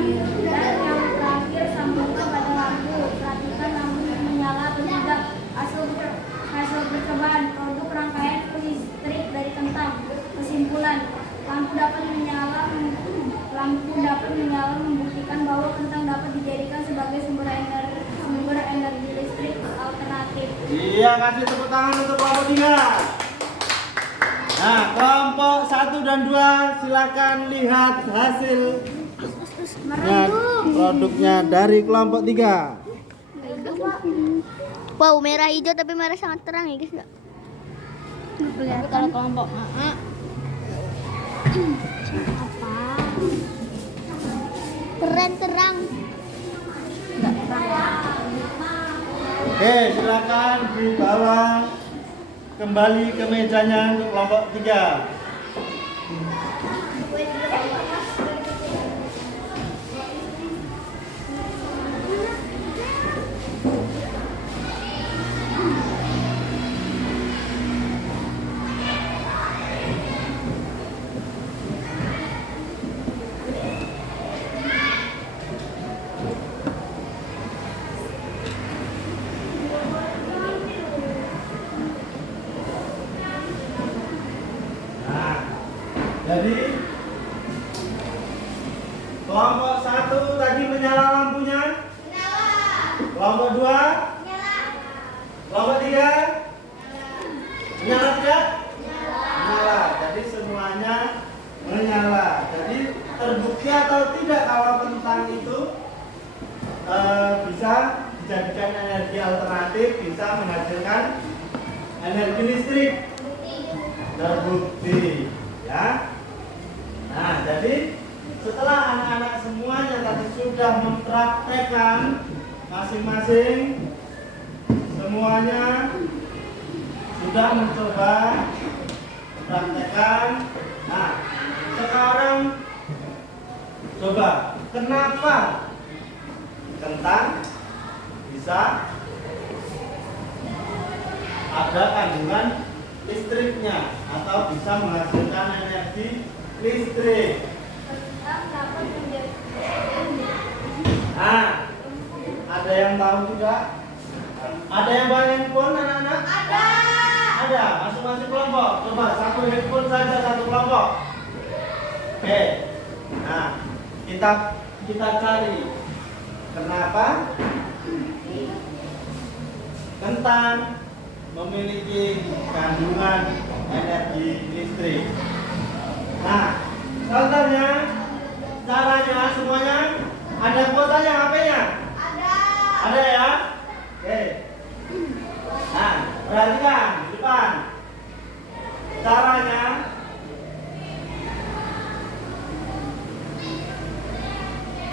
dan yang terakhir sambungkan pada lampu. Perhatikan lampu menyala atau tidak. Hasil percobaan produk rangkaian listrik dari kentang. Kesimpulan, lampu dapat menyala membuktikan bahwa kentang dapat dijadikan sebagai sumber energi listrik alternatif. Iya, kasih tepuk tangan untuk kelompok 3. Nah, kelompok 1 dan 2 silakan lihat hasil produknya dari kelompok 3. Wow, merah hijau tapi merah sangat terang ya guys. Tapi kalau kelompok apa? Keren terang. Oke, silakan dibawa kembali ke mejanya untuk kelompok 3. Jadi kelompok 1 tadi menyala lampunya? Menyala. Kelompok 2? Menyala. Kelompok 3? Menyala tidak? Menyala. Jadi semuanya menyala. Jadi terbukti atau tidak kalau kentang itu bisa dijadikan energi alternatif, bisa menghasilkan energi listrik. Terbukti, ya. Nah, jadi setelah anak-anak semuanya tadi sudah mempraktekkan masing-masing, semuanya sudah mencoba mempraktekkan. Nah, sekarang coba, kenapa kentang bisa ada kandungan listriknya atau bisa menghasilkan energi listrik? Nah, ada yang tahu juga? Ada yang bawa handphone anak-anak? Ada. Ada, masing-masing kelompok. Coba satu handphone saja satu kelompok. Oke. Nah, kita cari kenapa kentang memiliki kandungan energi listrik. Nah, contohnya, caranya semuanya ada kuotanya HP-nya? Ada. Ada ya? Oke. Nah, perhatikan di depan. Caranya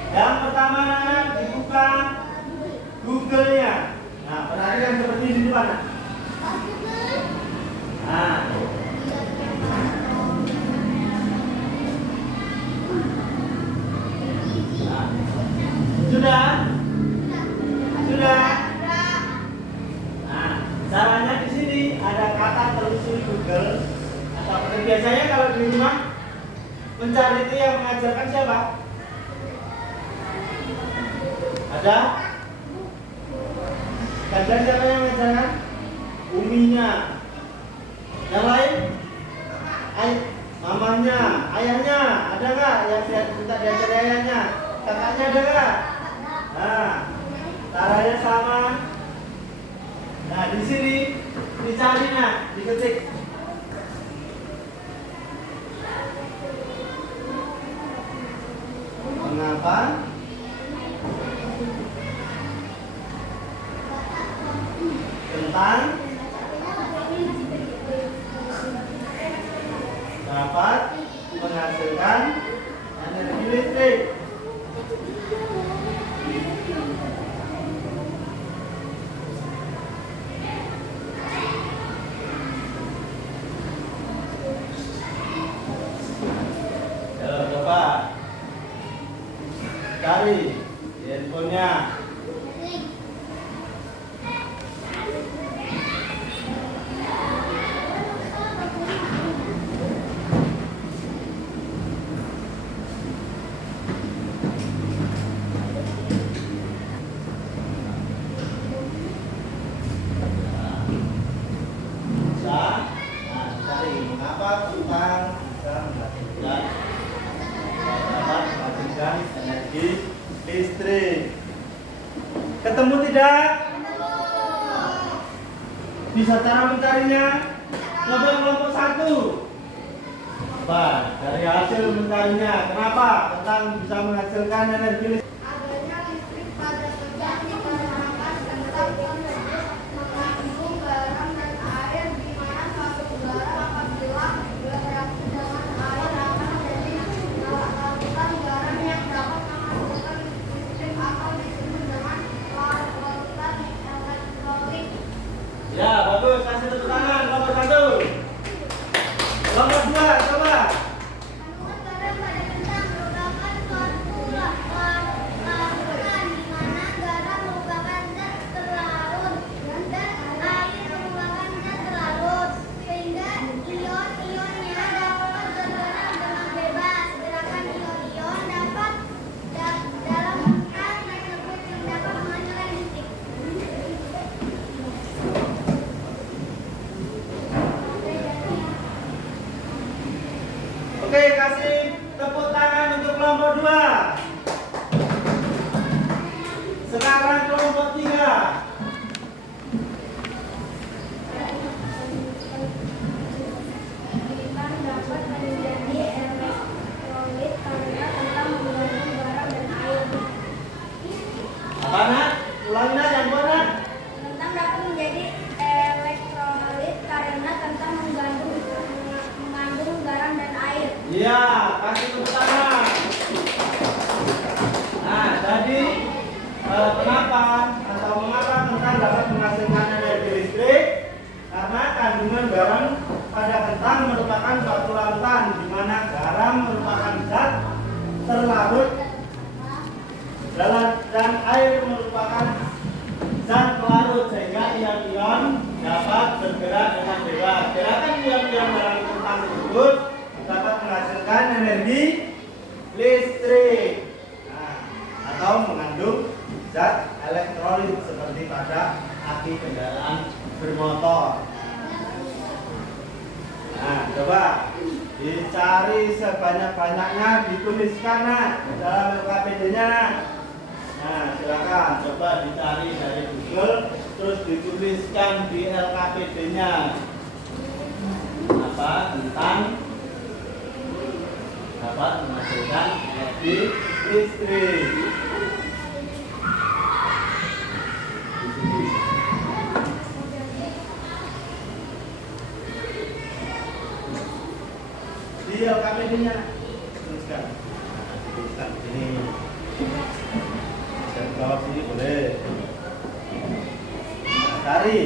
yang pertama dibuka Google-nya. Nah, perhatikan seperti ini di depan. Nah, sudah? Sudah? Nah, caranya di sini ada kata telusuri Google. Atau biasanya kalau di rumah mencari itu yang mengajarkan siapa? Ada? Kadang siapa yang mengajarkan? Uminya. Yang lain? Mamanya, ayahnya, ada nggak yang minta diajari ayahnya? Kakaknya ada nggak? Nah, caranya sama. Nah, di sini dicarinya, diketik. Mengapa kentang dapat menghasilkan energi listrik? Coba cari di handphonenya. Cari mengapa kentang bisa menghasilkan energi listrik. Ketemu tidak? Bisa cara mencarinya? Coba kelompok 1. Coba dari hasil mencarinya, kenapa kentang bisa menghasilkan energi listrik? Adanya listrik pada kentang dikarenakan kentang tersebut mengandung garam dan air, di mana satu garam apabila bereaksi dengan air akan menjadi larutan garam yang dapat menghasilkan listrik atau disebut dengan larutan elektrolit. Ya, bagus. Kasih tepuk tangan kelompok 1. Kelompok 2, coba. Kandungan garam pada kentang merupakan suatu larutan di mana garam merupakan zat terlarut dan air merupakan zat terlarut, sehingga ion-ionnya dapat bergerak dengan bebas. Gerakan ion-ion dapat dalam kentang tersebut yang dapat menghasilkan listrik. Oke, kasih tepuk tangan untuk kelompok 2. Sekarang kelompok 3. Kentang dapat menjadi elektrolit karena kentang mengandung garam dan air. Apa nak? Ulangi nak yang mana? Kentang dapat menjadi elektrolit karena kentang mengandung garam dan air. Iya, kasih tepuk tangan. Kenapa? Atau mengapa kentang dapat menghasilkan energi listrik? Karena kandungan garam pada kentang merupakan suatu larutan di mana garam merupakan zat terlarut dan air merupakan zat pelarut sehingga ion-ion dapat bergerak dengan bebas. Gerakan ion-ion dalam kentang tersebut dapat menghasilkan energi listrik atau mengandung zat elektrolit seperti pada aki kendaraan bermotor. Nah, coba dicari sebanyak-banyaknya, dituliskan dalam LKPD-nya. Nah, silakan coba dicari dari Google, terus dituliskan di LKPD-nya. Apa? Tentang dapat menghasilkan energi listrik. Di LKPD-nya tuliskan. Tuliskan di sini. Bisa di bawah sini boleh. Nah, cari.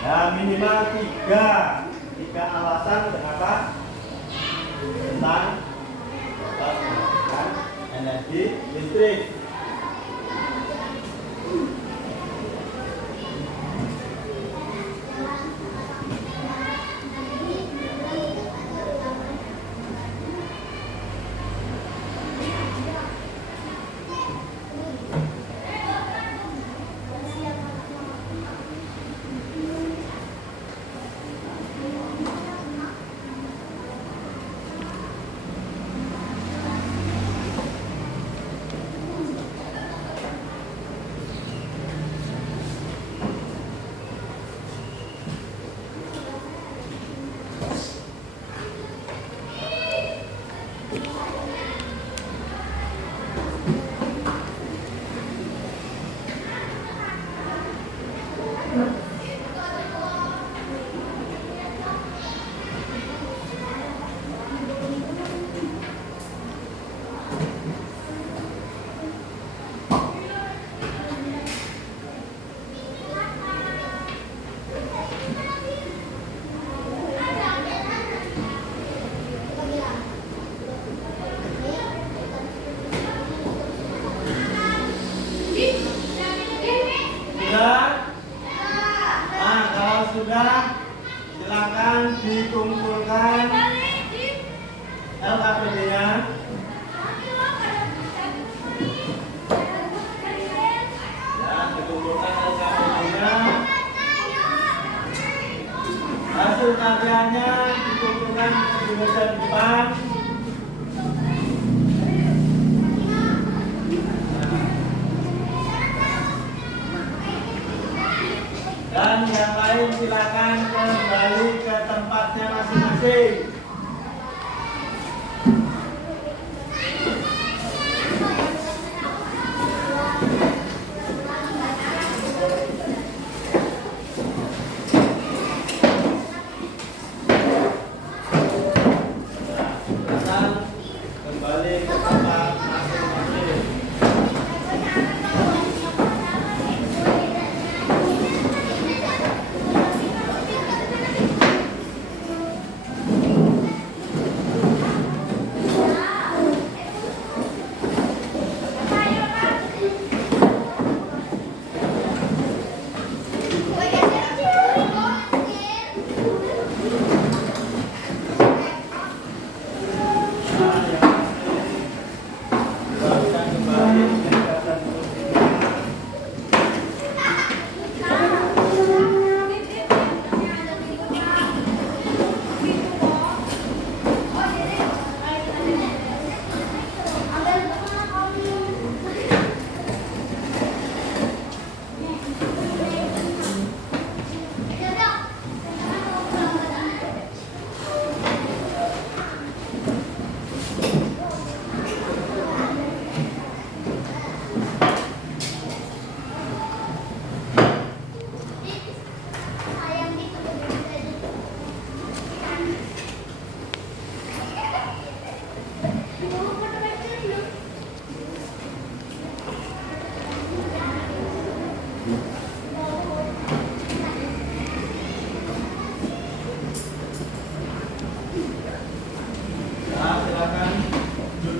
Ya minimal 3 alasan kenapa tentang dapat menghasilkan energi listrik. Sudah, silakan dikumpulkan LKPD-nya. Ya, dikumpulkan LKPD-nya. Hasil karyanya dikumpulkan di meja depan. Dan yang lain silakan kembali ke tempatnya masing-masing. Silakan kembali ke tempat masing-masing.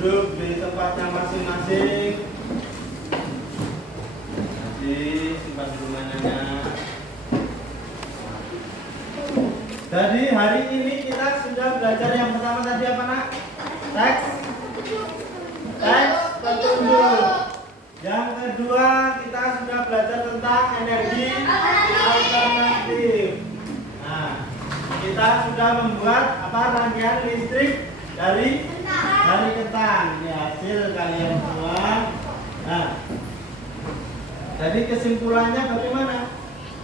duduk di tempatnya masing-masing. Jadi simpan dulu mainannya. Jadi hari ini kita sudah belajar yang pertama tadi apa nak? Teks petunjuk. Yang kedua kita sudah belajar tentang energi alternatif. Nah, kita sudah membuat rangkaian listrik dari kentang. Ini hasil kalian semua. Nah, jadi kesimpulannya bagaimana?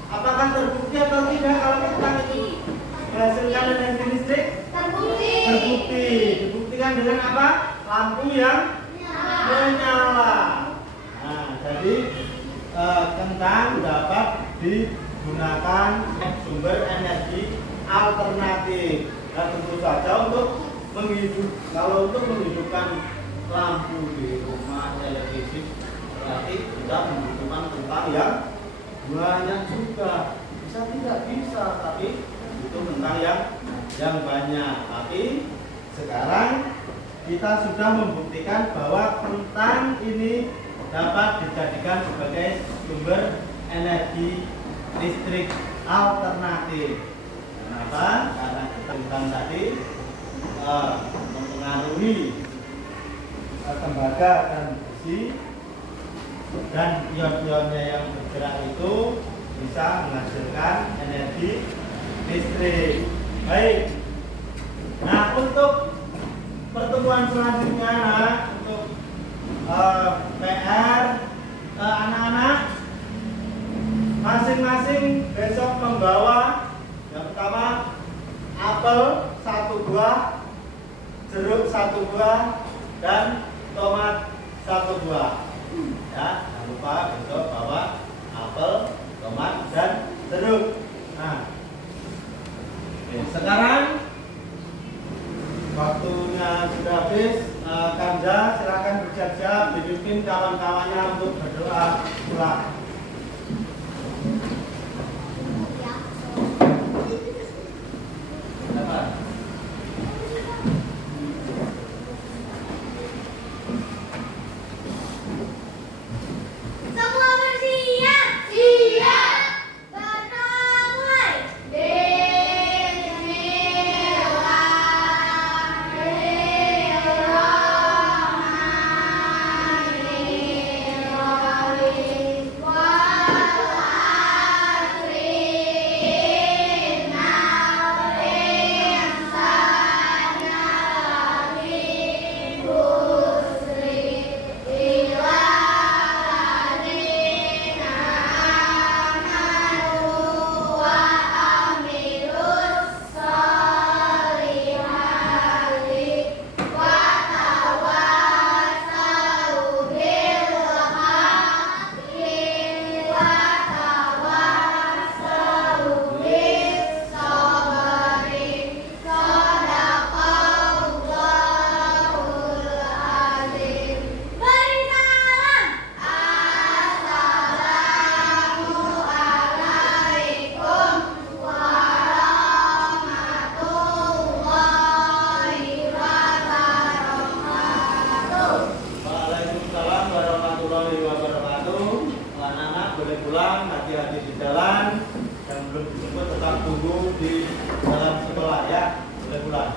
Apakah terbukti atau tidak kalau kentang itu menghasilkan energi listrik? Terbukti. Dibuktikan dengan apa? Lampu yang menyala. Nah, jadi kentang dapat digunakan sumber energi alternatif. Dan tentu saja untuk menghidupkan lampu di rumah, televisi, berarti kita membutuhkan kentang yang banyak juga. Bisa tidak bisa, tapi itu kentang yang banyak. Tapi sekarang kita sudah membuktikan bahwa kentang ini dapat dijadikan sebagai sumber energi listrik alternatif. Kenapa? Karena kentang tadi mempengaruhi tembaga dan besi, dan ion-ionnya yang bergerak itu bisa menghasilkan energi listrik. Baik. Nah, untuk pertemuan selanjutnya, untuk PR anak-anak masing-masing besok membawa yang pertama apel 1 buah, jeruk 1 buah, dan tomat 1 buah. Ya, jangan lupa besok bawa apel, tomat, dan jeruk. Nah, oke, sekarang waktunya sudah habis. Kanja silakan bersiap-siap, dipimpin kawan-kawannya untuk berdoa pulang. Semua bersiap. Siap. Bernamai. Waalaikumsalam warahmatullahi wabarakatuh. Anak-anak boleh pulang, hati-hati di jalan. Yang belum dijemput tetap tunggu di dalam sekolah ya. Boleh pulang.